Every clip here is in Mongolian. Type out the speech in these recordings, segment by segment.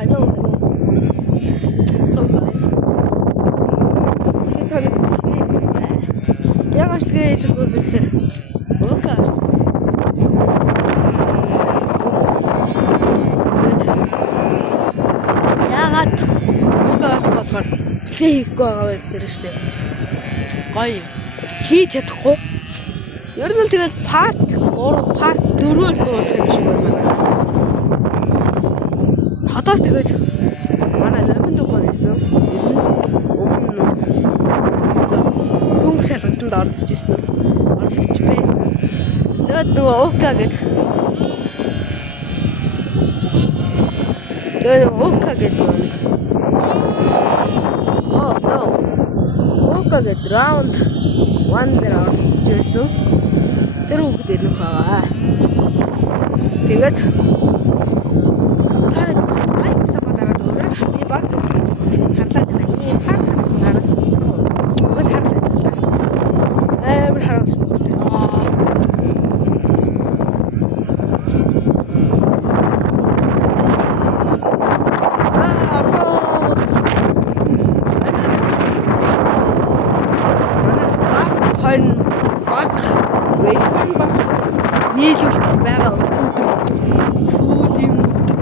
Hello. So geil. Ik kan het niet vergeten. Ja, als ik eens een goed begin. Oké. Яагаад уг болохоор хийхгүй байгаа вэ гэхээр штэ. Гоё. Хийж чадахгүй. Ер нь тэгэл part 3, part 4-өөр дуусах юм шиг байна. Хадаас тэгээд манай лавин дүүг байсан. Өмнө цонх шалгасанд орж ирсэн. Орж байсан. Тэгээд нөгөө уука гэдэг. Тэгээд уука гэдэг. Oh no. Уука гэдэг раунд 1 дээр орж ирсэн. Тэр үг дээр нөх байгаа. Тэгээд нийлүүлэлт байгаа өнөөдөр сүүлийн өдөр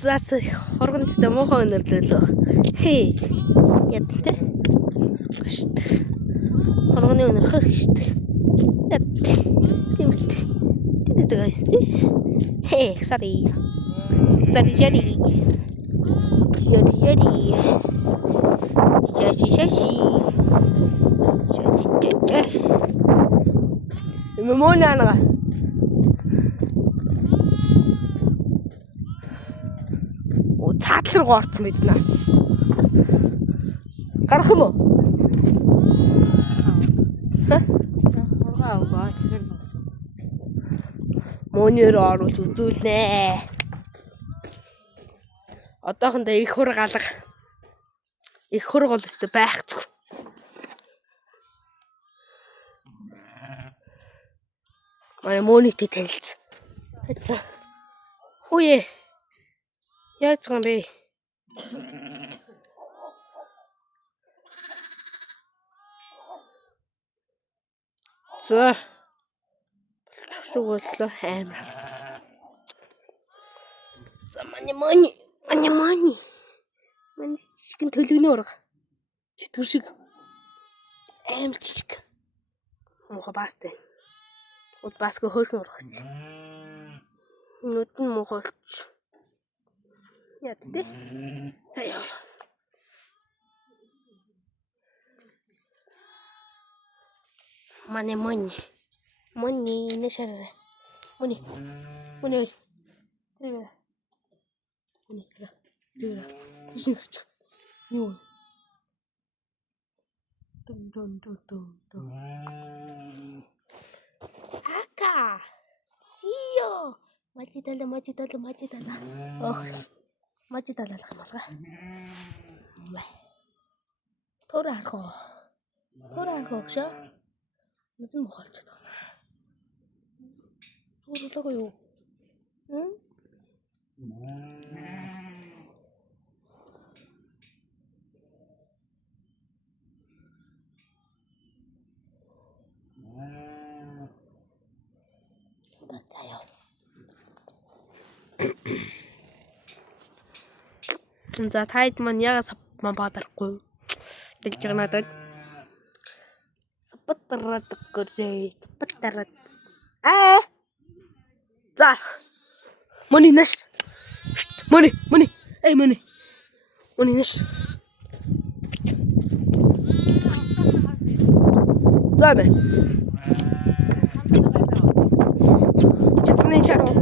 За хоргонд тэ муухай өнөрлөө. Хээ. Яд тэ. Шт. Хоргоны өнөр хөр шт. Яд. Тимст. Тимст гайс тэ. Хээ, sorry. Sorry. Мөн яана. Цаадлар гоорцсон биднээс. Гарах юм уу? Мөнөөр оруулж үзүүлнэ. Одоохондоо их хур галга. Их хур гол өстө байхчгүй. Манай мөнийтэй танилцсан. Хэцүү. Үе. Яаж байгаа юм бэ? За. Болчихлоо амар. За мани. Мани чигэн төлөгнөө урга. Читгэр шиг амар чичиг. Муухай бастай. Од басгүй хөөрхөн ургасан. Нүд нь муухай болчих. Яд тэ. За яа. Мани нэшэр. Мани. Тэрэг. Мани. Тэрэг. Шингэрч. Юу. Дун. Ака. Тио. Мачидала. Ох. Мачидалах юм болгаа. Төр харах шээ. Нүд нь мохолцоод байгаа. Туурлага юу? Батаяа. За тайд маань ягас ман бадарахгүй. Тэгж байгаа надад. Сапатараад гэрээ. За. Мани нэш. Мани. Эй мани. Мани нэш. За бе. Читрний чаруу.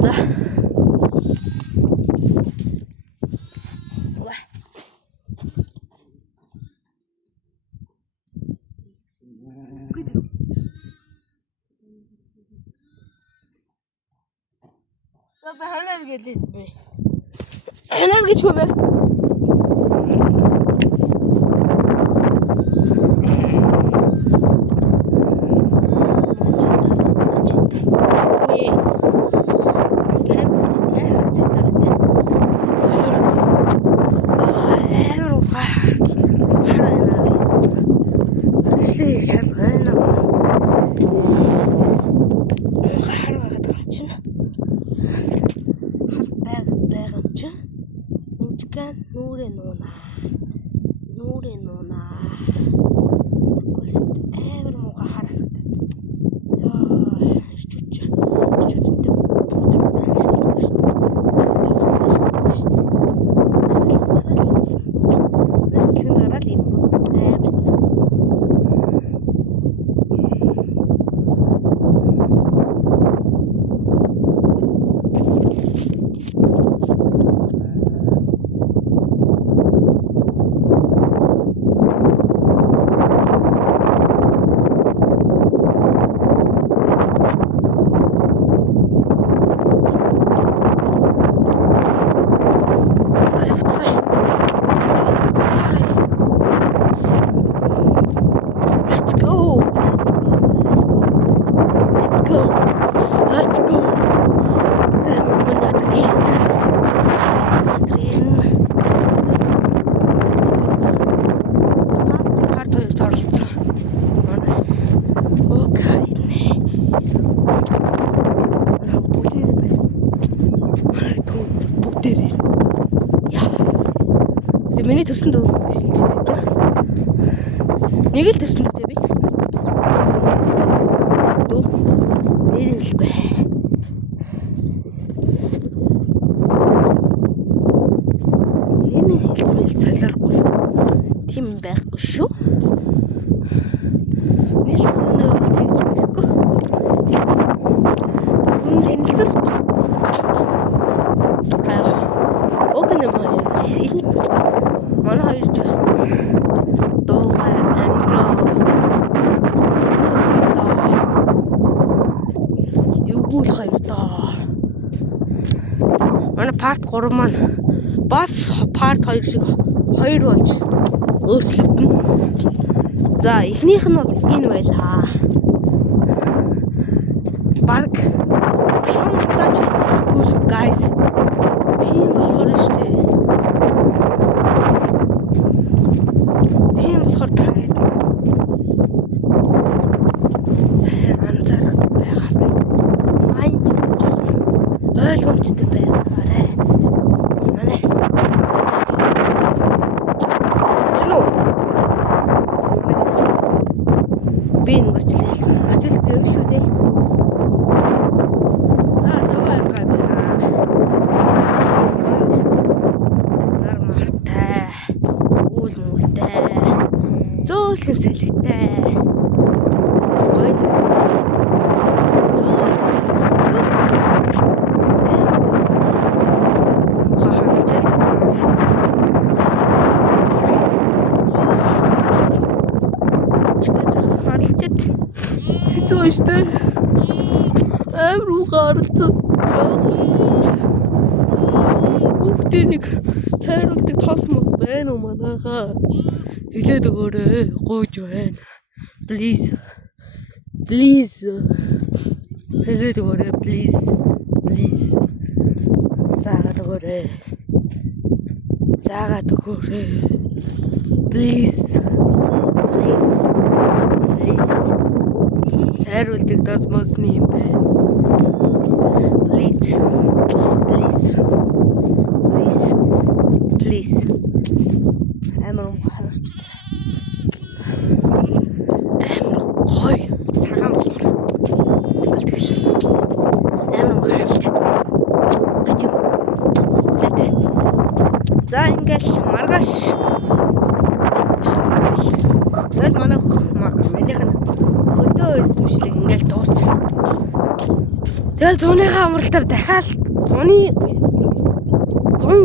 За. Ханаар гэлээд бэ. Ханаар гэж хөө бэ. Нүрэ нуна. Гөлст амар муухай харагдаад. Чүчтэй бүтэм таашаалгүй шүү дээ. Насэлхэн дараал юм бол амар. Миний төрсөн дөө. Нэг л төрсөн дөө би. Дөө. Нэрэн л бай. Нэрэн хэлцмэл солиоргүй. Тийм байхгүй шүү. Нийл өнөр хийж мэхгүй. Лэнэлцэхгүй. Окей юм. Манай хоёр ч дуугай ангроо. Юугуул хоёр доо. Манай part 3 маань бас part 2 шиг 2 болж өөрчлөгдөн. За эхнийх нь бол энэ байлаа. Баг тандаж байхгүй шүү guys. Тийм болохоор штэ. Тийм болохоор таад. Сайн анзаарах байгаа бай. Майнд жоохон ойлгомжтой байгаарэ. Манай. Чүнүү. Би энэ гэрчлээ. Хотелтэй өв шүү дээ. За саваар гайваа. Нармартай. Үйл мүлтэй. Зөөлхөн салхитай. Гоё. Хэцүү штэ. Амруу гарцсан. Хүүхдээ нэг цайруулдаг космос байна уу манайхаа. Хэлээд өгөөрэй. Гойж байна. Please. Хэлээд өгөөрэй please. Заагаад өгөөрэй. Please. Цайруулдаг космосны юм байна. Please. Амар хараач. Амар гоё. Цагаан болмор. Тэгэл. Амар хараач. Гачи. За ингээл маргааш. Тэгэл манайх хөдөө эсэмшлэг ингээл дуусчих. Тэгэл 100-ийнхаа амралтаар дахиад 100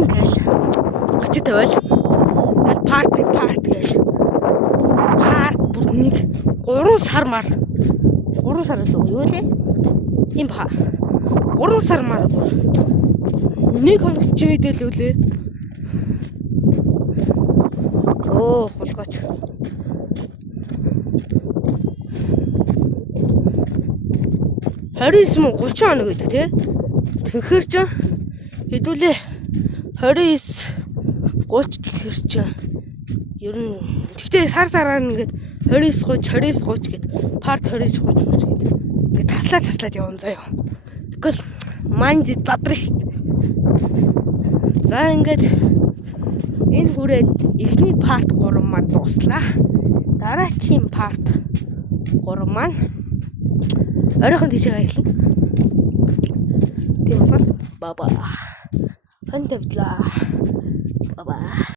гээл гарч тавиал. Тэгэл парти гээл. Парт бүр нэг 3 сар илүү юу лээ? Ийм баха. 3 сар мар. Нэг хоног ч хэдэл үлээ. Гулгаач. Харис муу 30 хоног гэдэг тий. Тэгэхээр ч хэдүүлээ 29 30 гэхэр ч ер нь тэгтээ сараар ингээд 29 30 гэд part 29 30 гэд ингээд таслаад явна заяа. Тэгвэл майнд задрна шүү дээ. За ингээд энэ хүрээд эхний part 3 маань дуслаа. Дараагийн part 3 маань оройхон тийж байгаа эхлэн. Тийм болохоор баба. Фантавлаа. Баба.